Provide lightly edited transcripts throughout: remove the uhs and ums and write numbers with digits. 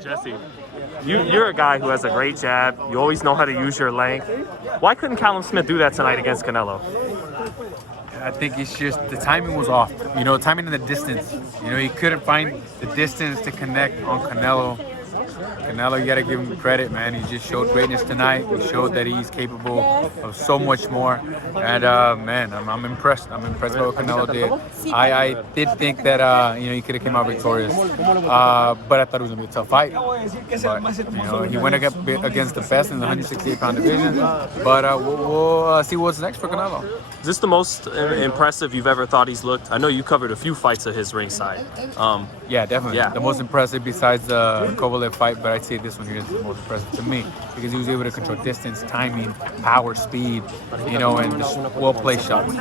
Jesse, you're a guy who has a great jab. You always know how to use your length. Why couldn't Callum Smith do that tonight against Canelo? I think it's just the timing was off. You know, timing and the distance. You know, he couldn't find the distance to connect on Canelo. Canelo, you got to give him credit, man. He just showed greatness tonight. He showed that he's capable of so much more. And, man, I'm impressed. I'm impressed by what Canelo did. I did think that, you know, he could have come out victorious. But I thought it was going to be a tough fight. But, you know, he went against the best in the 168-pound division. But we'll see what's next for Canelo. Is this the most impressive you've ever thought he's looked? I know you covered a few fights of his ringside. Yeah, definitely. Yeah. The most impressive besides the Kovalev fight, but I'd say this one here is the most impressive to me because he was able to control distance, timing, power, speed, you know, and well-placed shots.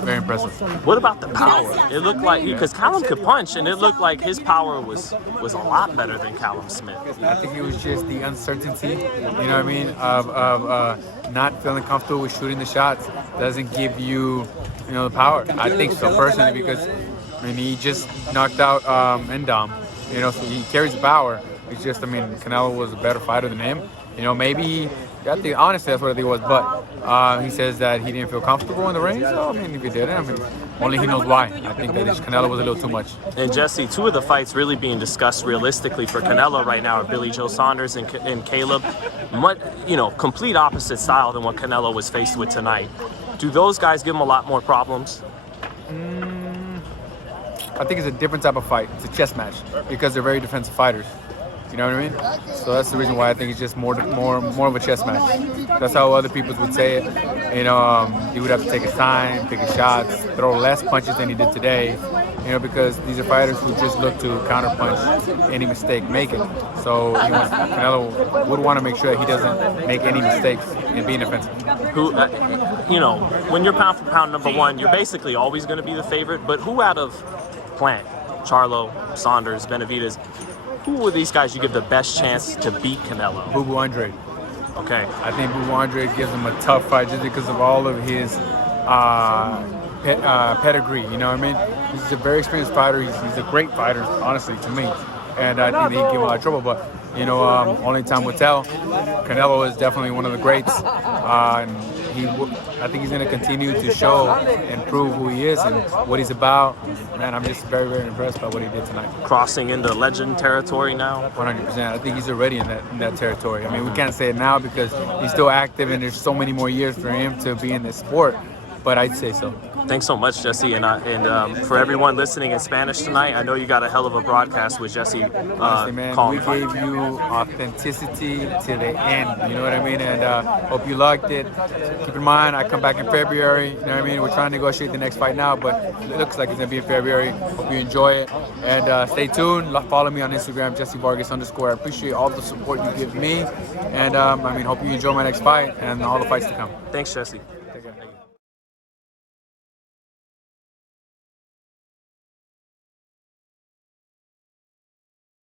Very impressive. What about the power? It looked like, because Callum could punch, and it looked like his power was a lot better than Callum Smith. I think it was just the uncertainty, you know what I mean, of not feeling comfortable with shooting the shots doesn't give you, you know, the power. I think so personally because, I mean, he just knocked out Endom, you know, so he carries the power. It's just, I mean, Canelo was a better fighter than him. You know, maybe, I think, honestly, that's what I think it was. But he says that he didn't feel comfortable in the ring. So, I mean, if he didn't, I mean, only he knows why. I think that Canelo was a little too much. And Jesse, two of the fights really being discussed realistically for Canelo right now are Billy Joe Saunders and Caleb. You know, complete opposite style than what Canelo was faced with tonight. Do those guys give him a lot more problems? I think it's a different type of fight. It's a chess match because they're very defensive fighters. You know what I mean? So that's the reason why I think it's just more of a chess match. That's how other people would say it. You know, he would have to take his time, pick his shots, throw less punches than he did today. You know, because these are fighters who just look to counterpunch any mistake, make it. So Canelo would want to make sure that he doesn't make any mistakes in being offensive. You know, when you're pound for pound number one, you're basically always going to be the favorite. But who out of Plant, Charlo, Saunders, Benavidez, who are these guys you give the best chance to beat Canelo? Andrade. Okay. I think Andrade gives him a tough fight just because of all of his pedigree. You know what I mean? He's a very experienced fighter. He's a great fighter, honestly, to me. And I think that he can give him a lot of trouble. But, you know, only time will tell. Canelo is definitely one of the greats. And I think he's going to continue to show and prove who he is and what he's about. Man, I'm just very, very impressed by what he did tonight. Crossing into legend territory now? 100%. I think he's already in that territory. I mean, we can't say it now because he's still active and there's so many more years for him to be in this sport, but I'd say so. Thanks so much, Jesse. And for everyone listening in Spanish tonight, I know you got a hell of a broadcast with Jesse. Honestly, man, we gave you authenticity to the end. You know what I mean? And hope you liked it. Keep in mind, I come back in February. You know what I mean? We're trying to negotiate the next fight now, but it looks like it's going to be in February. Hope you enjoy it. And stay tuned. Follow me on Instagram, Jessie Vargas _. I appreciate all the support you give me. And, I mean, hope you enjoy my next fight and all the fights to come. Thanks, Jesse. Take care.